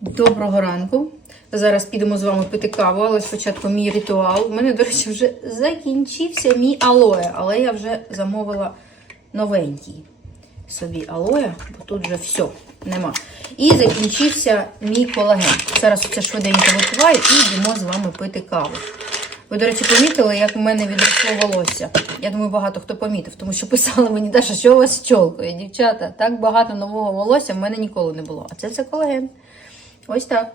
Доброго ранку. Зараз підемо з вами пити каву, але спочатку мій ритуал. У мене, до речі, вже закінчився мій алоє, але я вже замовила новенький собі алоє, бо тут вже все нема. І закінчився мій колаген. Зараз це швиденько випиваю і йдемо з вами пити каву. Ви, до речі, помітили, як в мене відросло волосся. Я думаю, багато хто помітив, тому що писали мені, Даша, що у вас чолкою? Дівчата, так багато нового волосся в мене ніколи не було. А це все колаген. Ось так.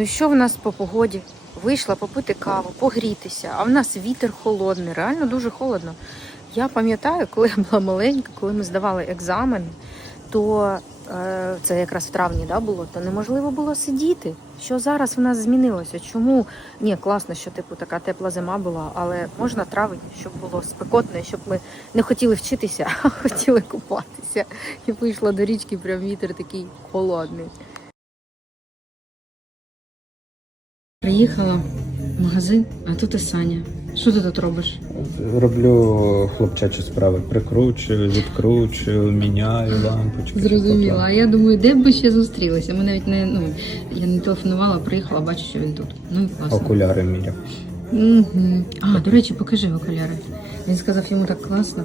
Ну що в нас по погоді? Вийшла попити каву, погрітися, а в нас вітер холодний, реально дуже холодно. Я пам'ятаю, коли я була маленька, коли ми здавали екзамен, то е, це якраз в травні да, було, то неможливо було сидіти. Що зараз в нас змінилося? Чому? Ні, класно, що типу така тепла зима була, але можна травень, щоб було спекотно, щоб ми не хотіли вчитися, а хотіли купатися. І вийшла до річки, прям вітер такий холодний. Приїхала в магазин, а тут і Саня. Що ти тут робиш? Роблю хлопчачі справи. Прикручую, відкручую, міняю лампочки. Зрозуміла. А я думаю, де б ми ще зустрілися? Ми навіть не ну я не телефонувала, приїхала, бачу, що він тут. Ну і класно. Окуляри міряв. Угу. А, до речі, покажи окуляри. Він сказав йому так класно.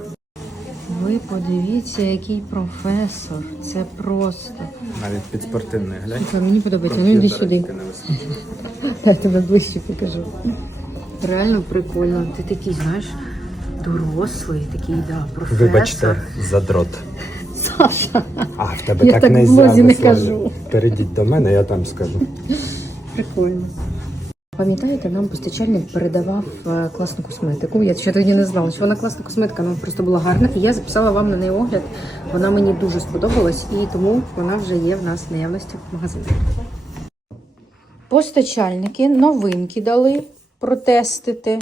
Ви подивіться, який професор. Це просто. Навіть під спортивний глянь. Мені подобається. Ну йди сюди. Я тебе ближче покажу. Реально прикольно. Ти такий, знаєш, дорослий, такий, да, професор. Вибачте, задрот. Саша. А, в тебе Я так, так не в не кажу. Перейдіть до мене, я там скажу. Прикольно. Пам'ятаєте, нам постачальник передавав е, класну косметику. Я ще тоді не знала, що вона класна косметика, вона просто була гарна. І я записала вам на неї огляд. Вона мені дуже сподобалась, і тому вона вже є в нас в наявності в магазині. Постачальники новинки дали протестити.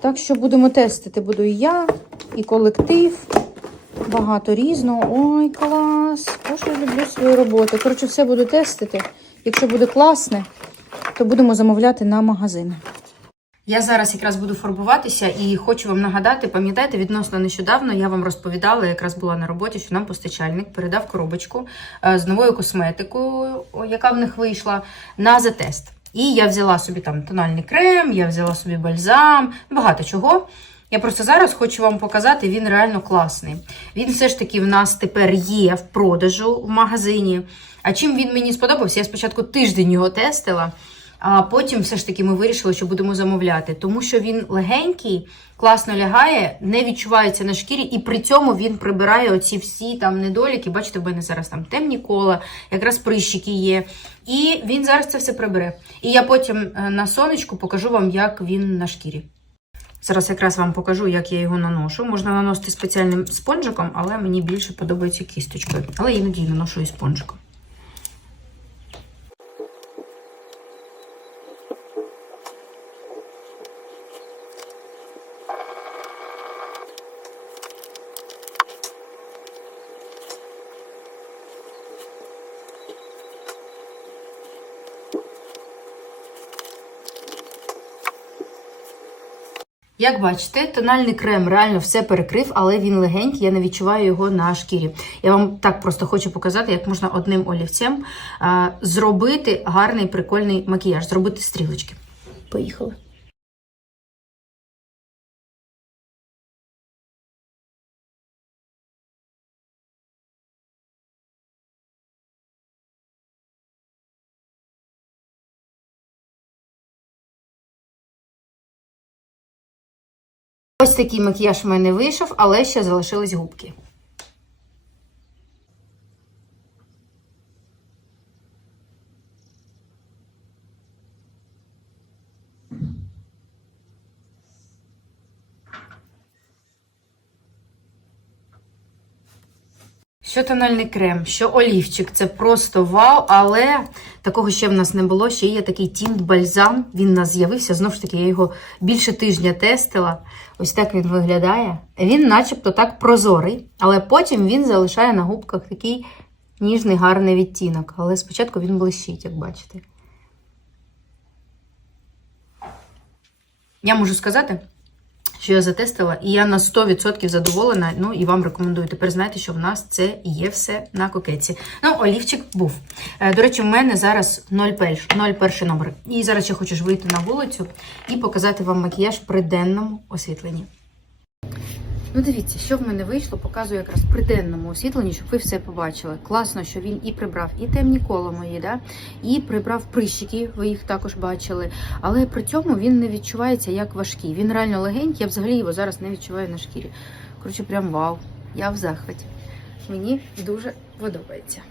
Так що будемо тестити. Буду і я, і колектив. Багато різного. Ой, клас! Дуже люблю свою роботу. Коротше, все буду тестити. Якщо буде класне, то будемо замовляти на магазини. Я зараз якраз буду фарбуватися і хочу вам нагадати, пам'ятаєте, відносно нещодавно я вам розповідала, якраз була на роботі, що нам постачальник передав коробочку е, з новою косметикою, яка в них вийшла, на затест. І я взяла собі там тональний крем, я взяла собі бальзам, багато чого. Я просто зараз хочу вам показати, він реально класний. Він все ж таки в нас тепер є в продажу в магазині. А чим він мені сподобався? Я спочатку тиждень його тестила, а потім все ж таки ми вирішили, що будемо замовляти. Тому що він легенький, класно лягає, не відчувається на шкірі, і при цьому він прибирає оці всі там недоліки. Бачите, в мене зараз там темні кола, якраз прищики є. І він зараз це все прибере. І я потім е, на сонечку покажу вам, як він на шкірі. Зараз якраз вам покажу, як я його наношу. Можна наносити спеціальним спонжиком, але мені більше подобається кісточкою. Але іноді наношу і спонжиком. Thank you. Як бачите, тональний крем реально все перекрив, але він легенький, я не відчуваю його на шкірі. Я вам так просто хочу показати, як можна одним олівцем зробити гарний прикольний макіяж, зробити стрілочки. Поїхали. Ось такий макіяж в мене вийшов, але ще залишились губки. Що тональний крем, що олівчик, це просто вау, але такого ще в нас не було. Ще є такий тінт бальзам. Він у нас з'явився. Знову ж таки, я його більше тижня тестила. Ось так він виглядає. Він, начебто, так прозорий, але потім він залишає на губках такий ніжний гарний відтінок. Але спочатку він блищить, як бачите. Я можу сказати, що я затестила, і я на 100% задоволена. Ну і вам рекомендую. Тепер знаєте, що в нас це є все на кокетці. Ну, олівчик був. Е, До речі, в мене зараз 01 номер. І зараз я хочу вийти на вулицю і показати вам макіяж при денному освітленні. Ну, дивіться, що в мене вийшло, показую якраз при денному освітленні, щоб ви все побачили. Класно, що він і прибрав і темні коло мої, да? і прибрав прищики, ви їх також бачили. Але при цьому він не відчувається як важкий. Він реально легенький, я взагалі його зараз не відчуваю на шкірі. Коротше, прям вау. Я в захваті. Мені дуже подобається.